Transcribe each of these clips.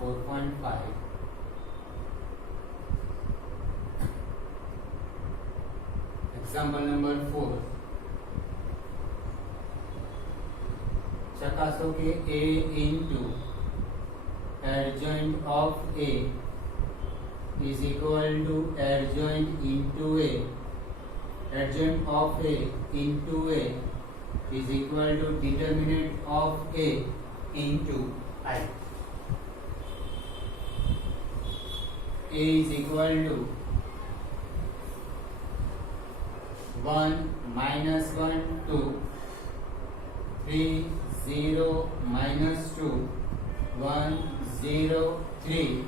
4.5. Example number 4. चकासो के A into adjoint of A is equal to adjoint into A. Adjoint of A into A is equal to determinant of A into I. A is equal to 1 minus 1 2 3 0 minus 2 1 0 3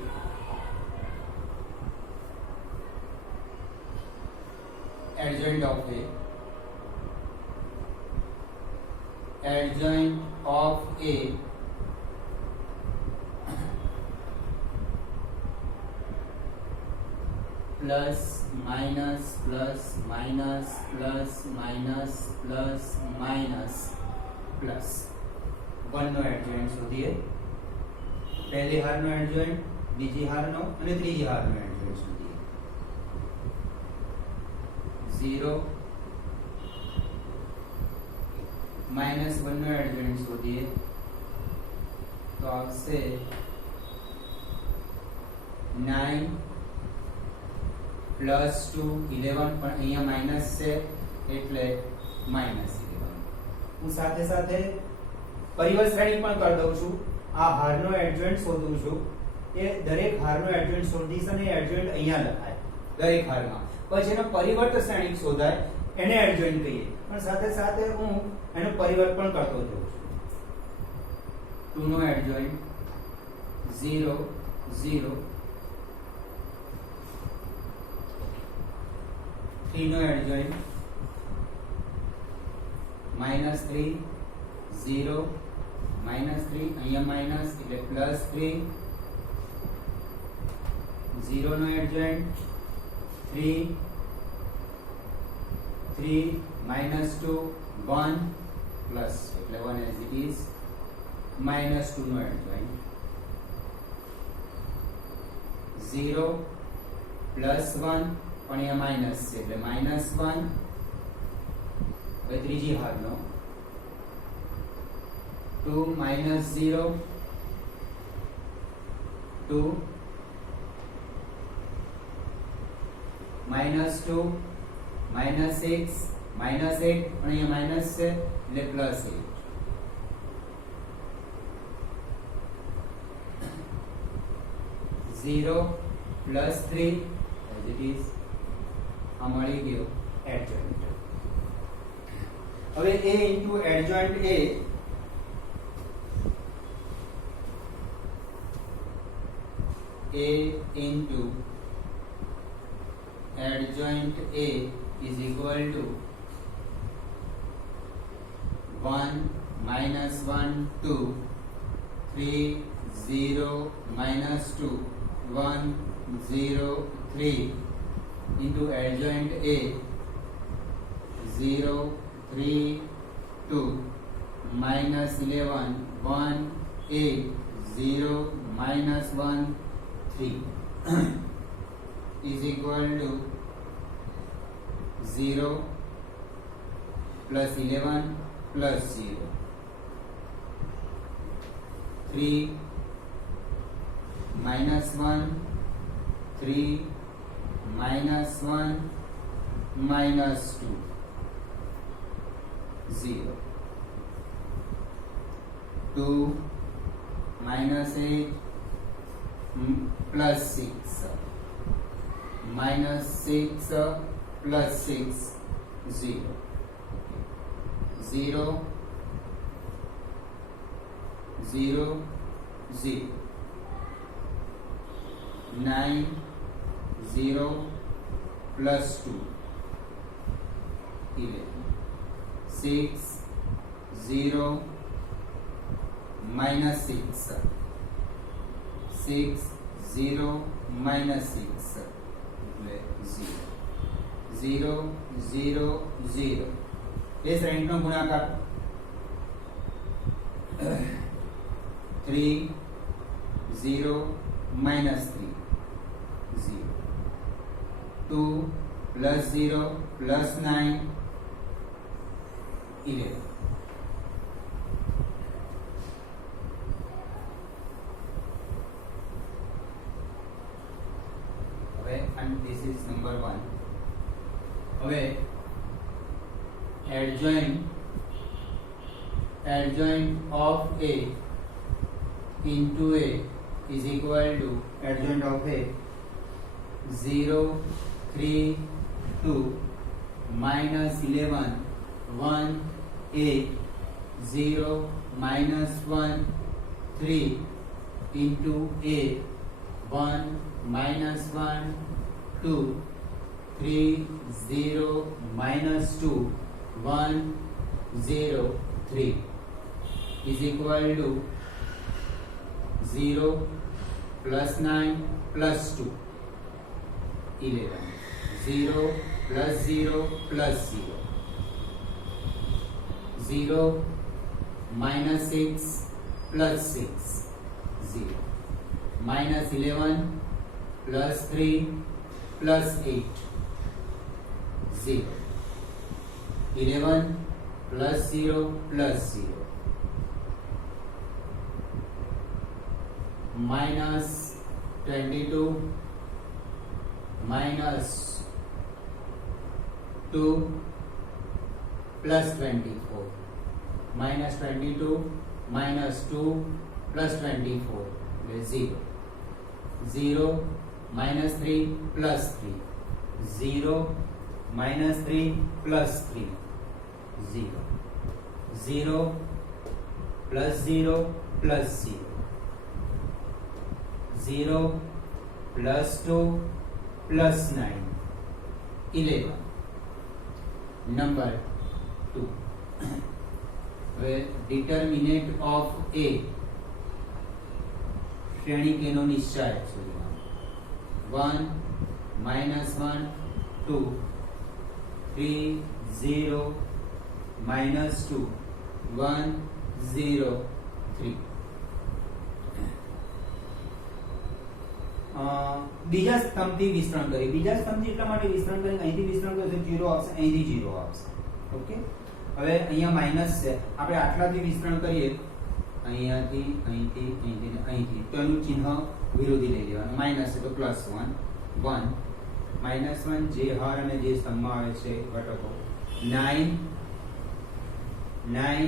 adjoint of A. Adjoint of A plus minus plus minus plus minus plus minus plus 1 નો એડજોઇન્ટ શોધીએ પહેલી હારનો એડજોઇન્ટ બીજી હારનો અને ત્રીજી હારનો એડજોઇન્ટ શોધીએ 0 માઈનસ 1 નો એડજોઇન્ટ શોધીએ તો આવશે 9 પ્લસ 2 11 પણ અહીંયા માઈનસ છે એટલે માઈનસ હું સાથે સાથે પરિવર્ત શ્રેણી પણ કરી દઉં છું આ હારનો એડજોઇન્ટ શોધું છું એ દરેક હારનો એડજોઇન્ટ શોધીશ અને એડજોઇન્ટ અહીંયા લખાય દરેક હારમાં પછી એનો પરિવર્ત શ્રેણી શોધાય એને એડજોઇન્ટ કહીએ પણ સાથે સાથે હું એનો પરિવર્ત પણ કરતો જઉં છું 2 નો એડજોઇન્ટ 0 0 3 નો એડજોઇન્ટ minus 3 0 minus 3 અહીંયા minus એટલે plus 3 0 નો adjoint 3 3 minus 2 1 plus એટલે 1 as it is minus 2 નો adjoint 0 plus 1 પણ અહીંયા minus છે એટલે minus 1 ત્રીજી હારનો 2 minus 0 2 minus 2 minus 6 minus 8 પણ અહીંયા માઈનસ છે એટલે પ્લસ 8 0 plus 3 as it is આ મળી ગયો એડજોઇન્ટ હવે A into adjoint A into adjoint A is equal to 1 minus 1 2 3 0 minus 2 1 0 3 into adjoint A 0 3 2 minus 11 1 8 0 minus 1 3 is equal to 0 plus 11 plus 0 3 minus 1 3 minus 1 minus 2 0 2 minus 8 plus 6 minus 6 plus 6 0 0 0 0 9 0 plus 2 11 6 0 minus 6 6 0 minus 6 0 0 0 ये श्रेणी नो गुणाकार 3 0 minus 3 0 2 plus 0 plus 9 11 okay, and this is number 1. હવે adjoint of A into A is equal to adjoint of A 0 3 2 minus 11 1 8 0 minus 1 3 into A 1 minus 1 2 3 0 minus 2 1 0 3 is equal to 0 plus 9 plus 2 11 0 plus 0 plus 0 0 minus 6 plus 6 0 minus 11 plus 3 plus 8 0 11 plus 0 plus 0 minus 22 minus 2 plus 24 minus 22 minus 2 plus 24 is 0 0 minus 3 plus 3 0 minus 3 plus 3 0 0 plus 0 plus 0 0 plus 2 plus 9 11 number 2 where determinant of A श्रेणी के नो निश्चय 1 minus 1 2 3 0 minus 2 1 0 3 બીજા સ્તંભથી વિસ્તરણ કરી બીજા સ્તંભથી એટલા માટે વિસ્તરણ કરી અહીંથી વિસ્તરણ કરીએ તો 0 આવશે અહીંથી 0 આવશે ઓકે હવે અહીંયા માઈનસ છે આપણે આટલાથી વિસ્તરણ કરીએ અહીંયાથી અહીંથી અહીંથી અહીંથી તો એનું ચિહ્ન વિરોધી લઈ લેવાનું માઈનસ છે તો +1 1 -1 જે હાર અને જે સ્તંભમાં આવે છે ઘટકો 9 9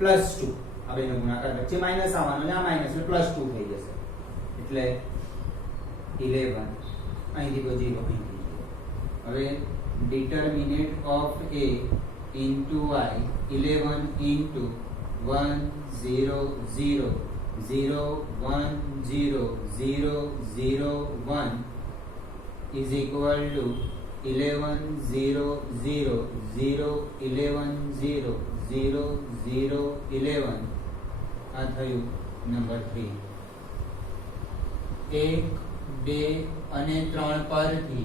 +2 હવે એનો ગુણાકાર વચ્ચે માઈનસ આવવાનો અને આ માઈનસ એટલે +2 થઈ જશે એટલે 11 અહીંથી તો 0 અહીંથી 0 હવે determinant of A into I 11 into 1 0 0 0 1 0 0 0 1 is equal to 11 0 0 0 11 0 0 0 11 આ થયું નંબર 3 1 2 અને 3 પરથી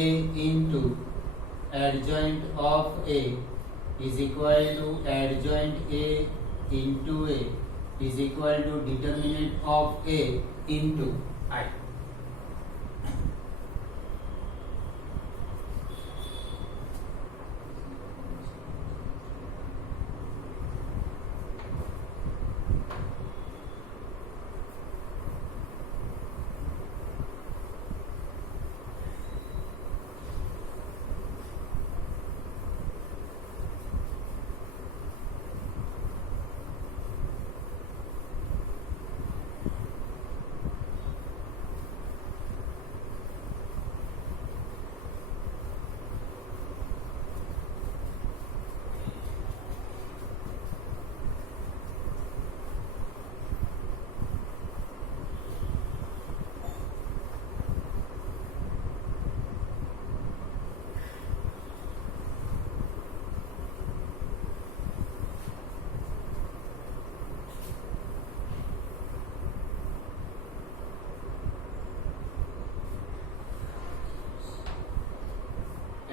A into adjoint of A is equal to adjoint A into A is equal to determinant of A into I.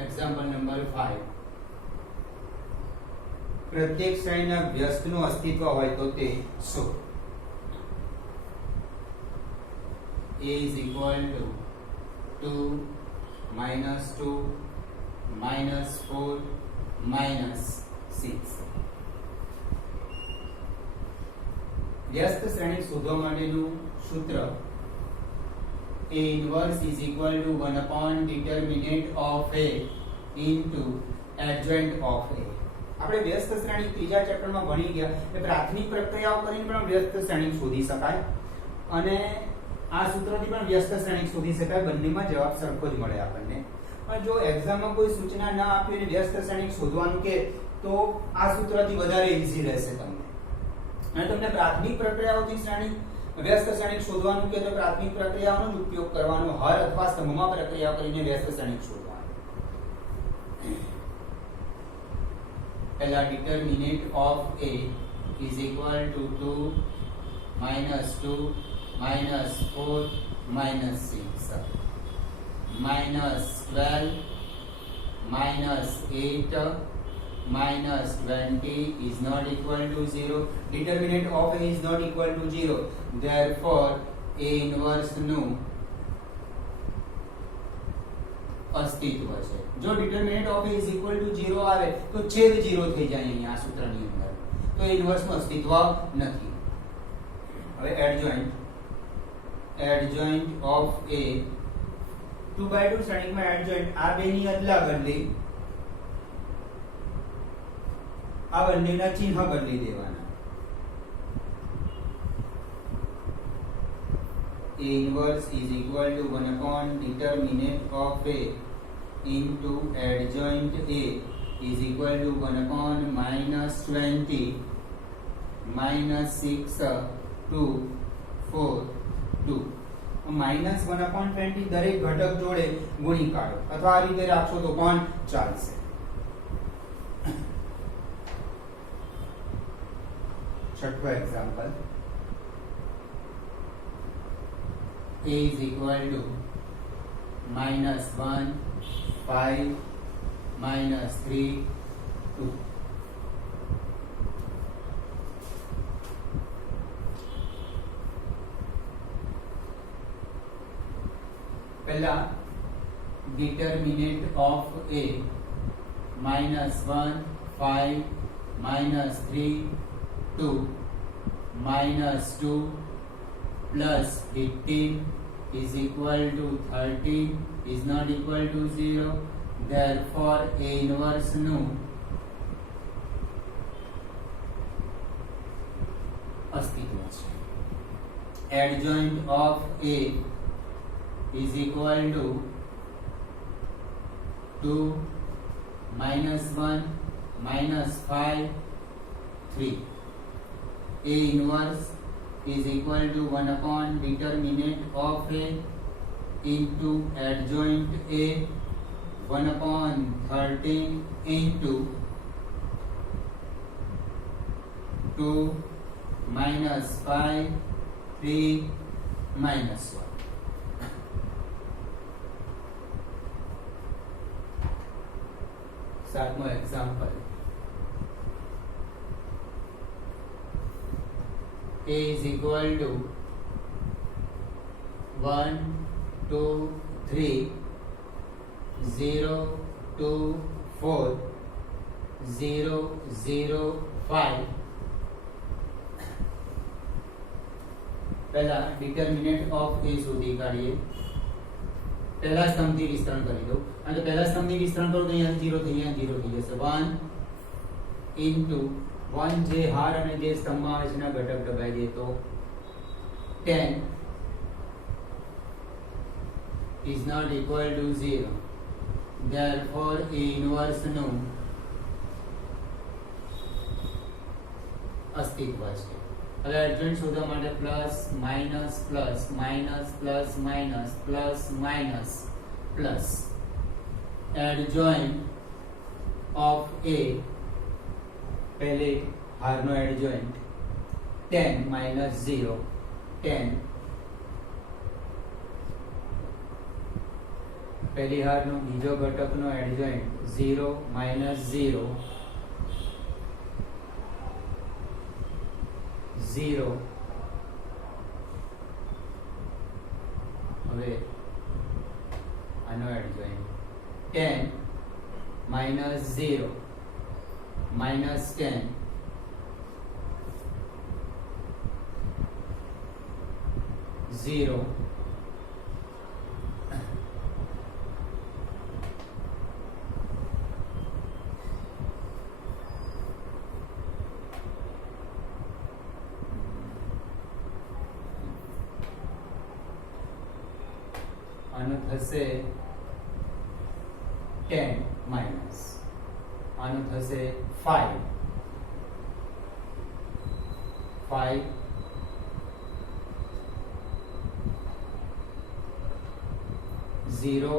Example number 5. પ્રત્યેક શ્રેણીના વ્યસ્તનું અસ્તિત્વ હોય તો તે શું? A is equal to 2 minus 2 minus 4 minus 6. વ્યસ્ત શ્રેણી શોધવા માટેનું સૂત્ર A inverse is equal to 1 upon determinant of A into adjoint of A. આપણે વ્યસ્ત શ્રેણી ત્રીજા ચેપ્ટરમાં ભણી ગયા કે પ્રાથમિક પ્રક્રિયાઓ કરીને પણ વ્યસ્ત શ્રેણી શોધી શકાય અને આ સૂત્રથી પણ વ્યસ્ત શ્રેણી શોધી શકાય. બંનેમાં જવાબ સરખો જ મળે આપણને. પણ જો એક્ઝામમાં કોઈ સૂચના ના આપી અને વ્યસ્ત શ્રેણી શોધવાનું કે તો આ સૂત્રથી વધારે ઈઝી રહેશે તમને. અને તમને પ્રાથમિક પ્રક્રિયાઓથી શ્રેણી વ્યસ્ત શ્રેણી શોધવાનું કે તો પ્રાથમિક પ્રક્રિયાઓનો જ ઉપયોગ કરવાનો. હર અથવા સ્તંભમાં પ્રક્રિયા કરીને વ્યસ્ત શ્રેણી શોધવાની. પહેલા determinant of A is equal to 2 minus 2 minus 4 minus 6 minus 12 minus 8 minus 20 is not equal to 0. Determinant of A is not equal to 0. Therefore, A inverse નું અસ્તિત્વ છે. જો determinant of A is equal to 0 આવે તો છેદ 0 થઈ જાય અહીંયા આ સૂત્રની અંદર. તો A inverse નું અસ્તિત્વ નથી. હવે adjoint of A 2/2 શ્રેણીમાં adjoint આ બેની અદલા બદલી આ બંનેના ચિહ્ન બદલી દેવાના. A inverse is equal to 1 upon determinant of A into adjoint A is equal to 1 upon minus 20 minus 6 2 4 2. minus 1 upon 20 દરેક ઘટક જોડે ગુણી કાઢો અથવા આ રીતે રાખશો તો પણ ચાલશે. છઠ્ઠો example A is equal to minus 1 5 minus 3 2. પહેલા determinant of A minus 1 5 minus 3 2 minus 2 plus 15 is equal to 13 is not equal to 0. Therefore, A inverse નું અસ્તિત્વ છે. Adjoint of A is equal to 2 minus 1 minus 5 3. A inverse is equal to 1 upon determinant of A into adjoint A 1 upon 13 into 2 minus 5 3 minus 1. સાતમો example A is equal to 1 2 3 0 2 4 0 0 5. પહેલા determinant of A શોધી કાઢીએ. પહેલા સ્તંભથી વિસ્તરણ કરી દો અને પહેલા સ્તંભથી વિસ્તરણ કરો તો અહીંયા 0 થઈ અહીંયા 0 થઈ જશે. 1 into 1 જે હાર અને જે સ્તંભમાં આવે છે એના ઘટક દબાઈ દે તો 10 is not equal to 0. Therefore, A inverse નું અસ્તિત્વ છે. હવે એડજોઇન્ટ શોધવા માટે plus minus plus minus plus minus plus minus plus adjoint of A पहले हारनो एडजॉइंट 10 minus 0 10 पहली हारनो बीजो घटकनो एडजॉइंट 0 minus 0 0 હવે આનો એડજોઇન્ટ 10 minus 0 minus 10 0 આનો થશે 10 માઇનસ આનો થશે 5 0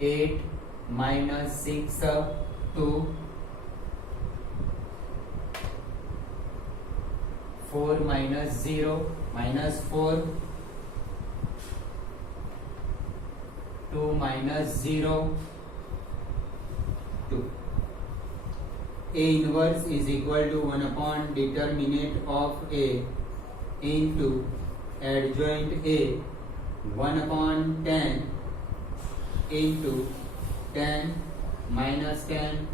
8 minus 6 2 4 minus 0 minus 4 2 minus 0 2 A inverse is equal to 1 upon determinant of A into adjoint A 1 upon 10 into 10 minus 10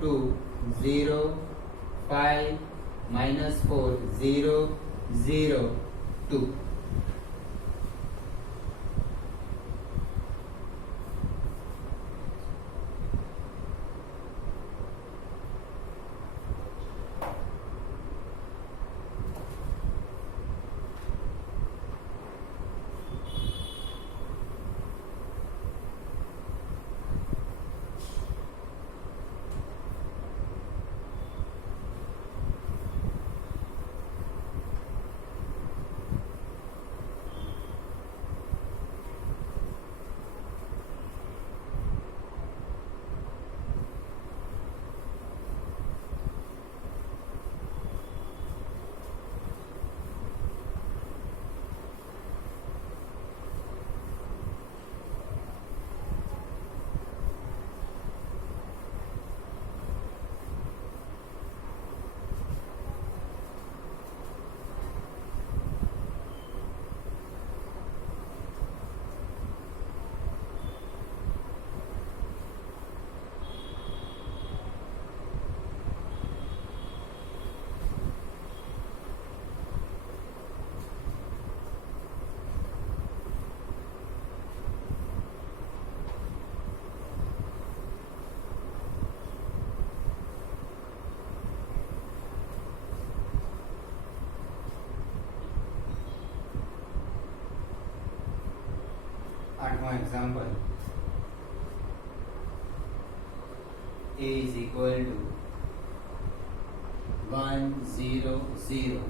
2 0 5 minus 4 0 0 2 आठवां example A is equal to 1 0 0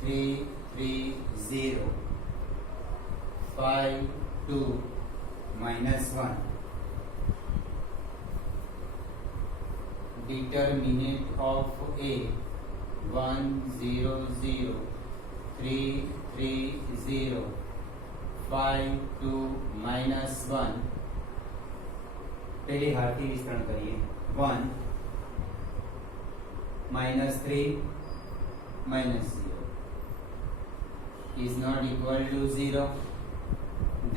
3 3 0 5 2 minus 1 determinant of A 1 0 0 3 3 0 5 2 minus 1 पहले हाथ ही विस्तरण करिए 1 minus 3 minus 0 is not equal to 0.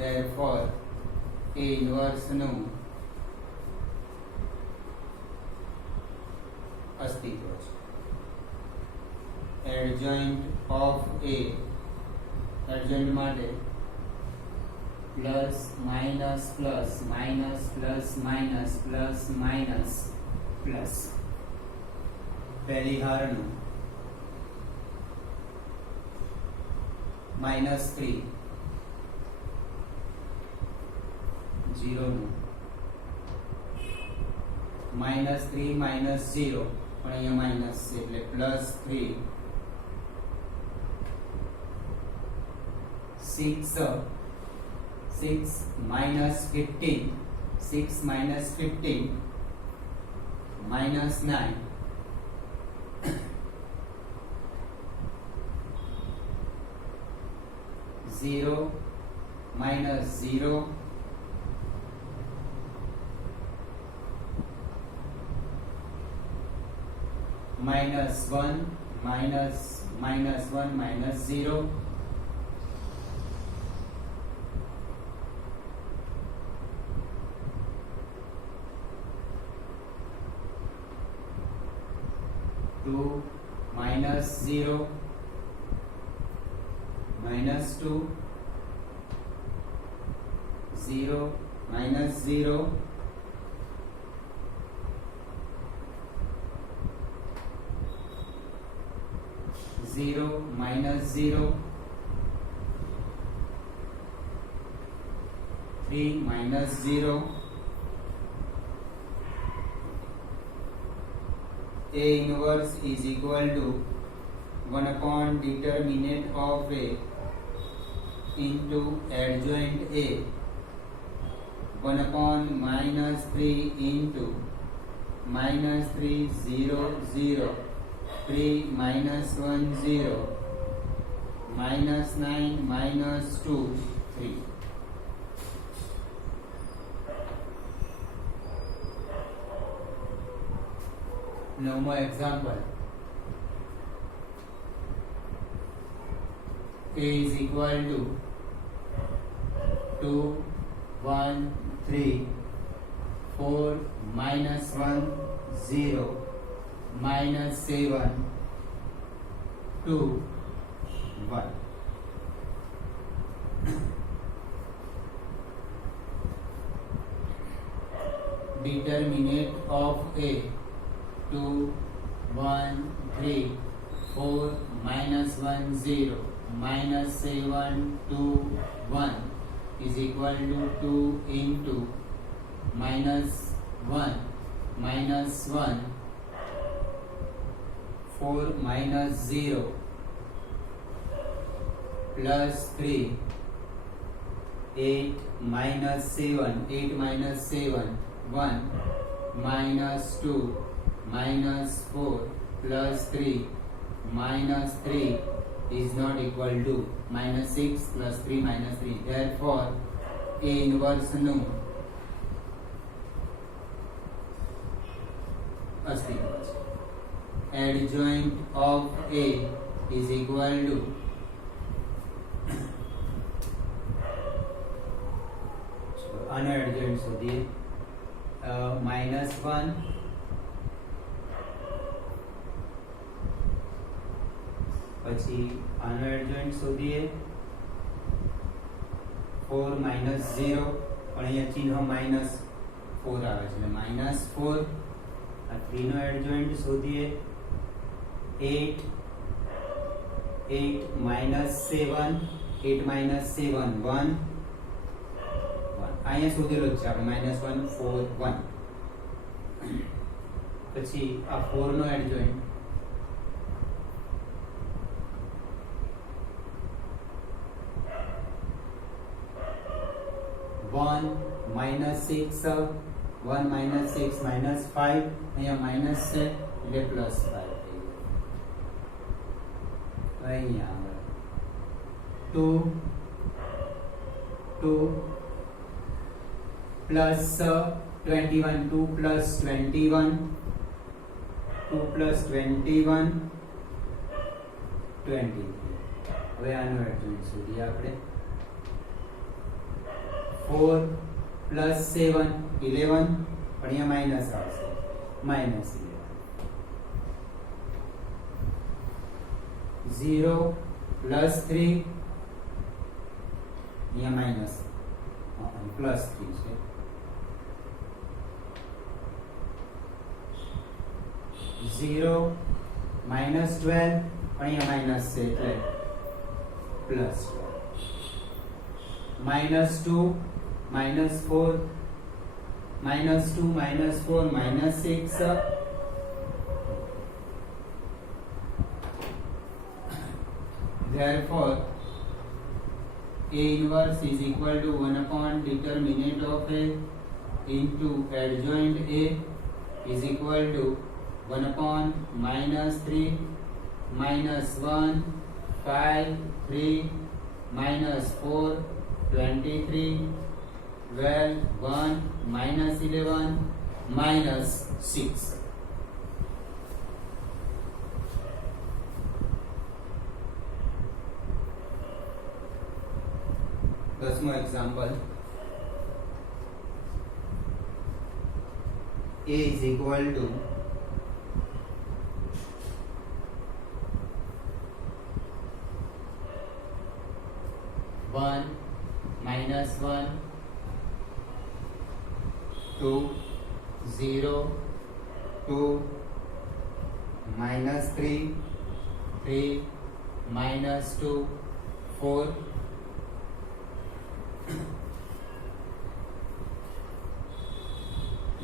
Therefore A inverse નું અસ્તિત્વ છે. Adjoint of A adjoint માટે plus minus plus minus plus minus plus minus plus पहली हारनु -3 0 -3 -0 પણ અહીંયા માઇનસ છે એટલે +3 6 minus 15 6 minus 15 minus 9 0 minus 0 2 -1 -1 -0 2 -0 -2 0 -0 0 -0 3 -0 A inverse is equal to 1 upon determinant of A into adjoint A 1 upon -3 into -3 0 0 3 -1 0 -9 -2 3 No more example. A is equal to 2 1 3 4 -1 0 -7 2 1 Determinant of A 2 1 3 4 -1 0 -7 2 1 is equal to 2 into -1 -1 4 -0 plus 3 8 -7 1 -2 -4 plus 3 -3 is not equal to -6 plus 3 -3. Therefore, A inverse નું અસ્તિત્વ છે. Adjoint of A is equal to આનો adjoint શોધીએ -1 પછી આનો એડજોઇન્ટ શોધીએ 4 -0 પણ અહીંયા ચિહ્ન -4 આવે છે એટલે -4 આ 3 નો એડજોઇન્ટ શોધીએ 8 -7 1 અહીંયા શોધેલો જ છે આપણે -1 4 1 પછી આ 4 નો એડજોઇન્ટ 1 -6 1 -6 -5 અહીંયા માઈનસ છે એટલે પ્લસ 5 થઈ ગયું. અહીંયા 2 plus 21 2 plus 21 2 plus 21 23. હવે આનો એડજોઇન્ટ શોધીએ આપણે 4 plus 7 11 પણ અહીંયા માઈનસ આવશે -11 0 plus 3 અહીંયા માઈનસ પ્લસ 3 છે 0 -12 પણ અહીંયા માઈનસ છે એટલે પ્લસ -2 -4 -2 -4 -6 therefore A inverse is equal to 1 upon determinant of A into adjoint A is equal to 1 upon -3 -1 5 3 -4 23 12 1 -11 -6. 10મો example a is equal to 1 minus 1 2 0 2 minus 3 3 minus 2 4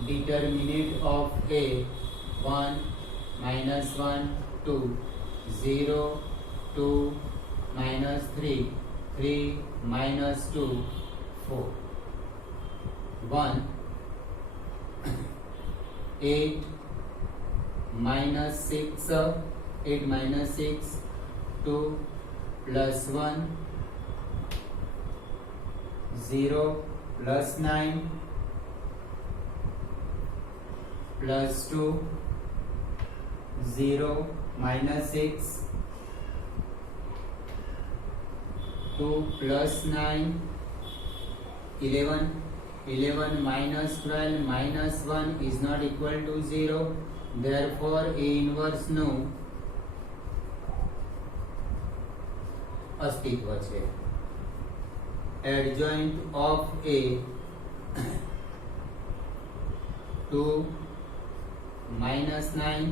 determinant of a 1 minus 1 2 0 2 minus 3 3 minus 2 4 1 8 minus 6 8 minus 6 2 plus 1 0 plus 9 plus 2 0 minus 6 2 plus 9 11 11 minus 12 minus 1 is not equal to 0, therefore A inverse નું અસ્તિત્વ છે. Adjoint of A 2 minus 9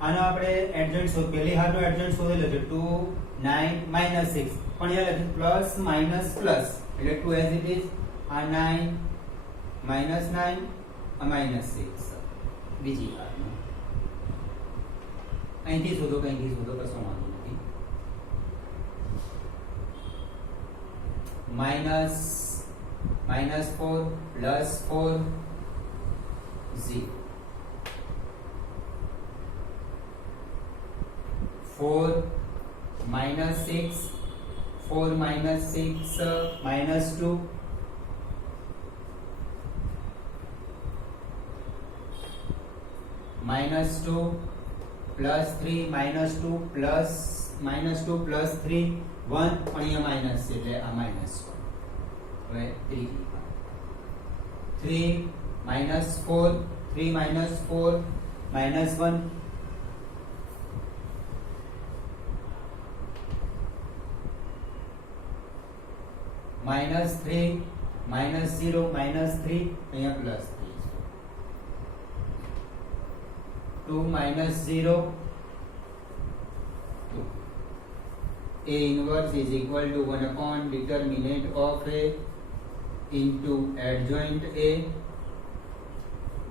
આનો આપણે એડજન્ટ શોધ પહેલી હારનો એડજન્ટ શોધેલો છે 2 9 minus 6 પણ અહીંયા લખ્યું પ્લસ માઈનસ પ્લસ એટલે 2 as it is આ 9 minus 9 આ minus 6 બીજી હારનો અહીંથી શોધો કશો વાંધો નથી minus 4 plus 4 0 4 minus 6 4 minus 6 minus 2 minus 2 plus 3 minus 2 plus 3 1 પણ અહીંયા માઈનસ છે એટલે આ minus 1 હવે 3 minus 4 3 minus 4 minus 1 minus 3 minus 0 minus 3 અહીંયા plus 3 2 minus 0 2 A inverse is equal to 1 upon determinant of A into adjoint A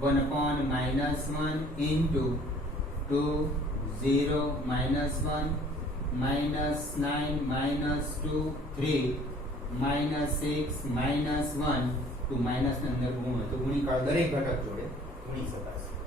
1 upon minus 1 into 2 0 minus 1 minus 9 minus 2 3 minus 6 minus 1 to minus ની અંદર ગુણ તો ગુણીકાળ દરેક ઘટક જોડે ગુણી શકાશે.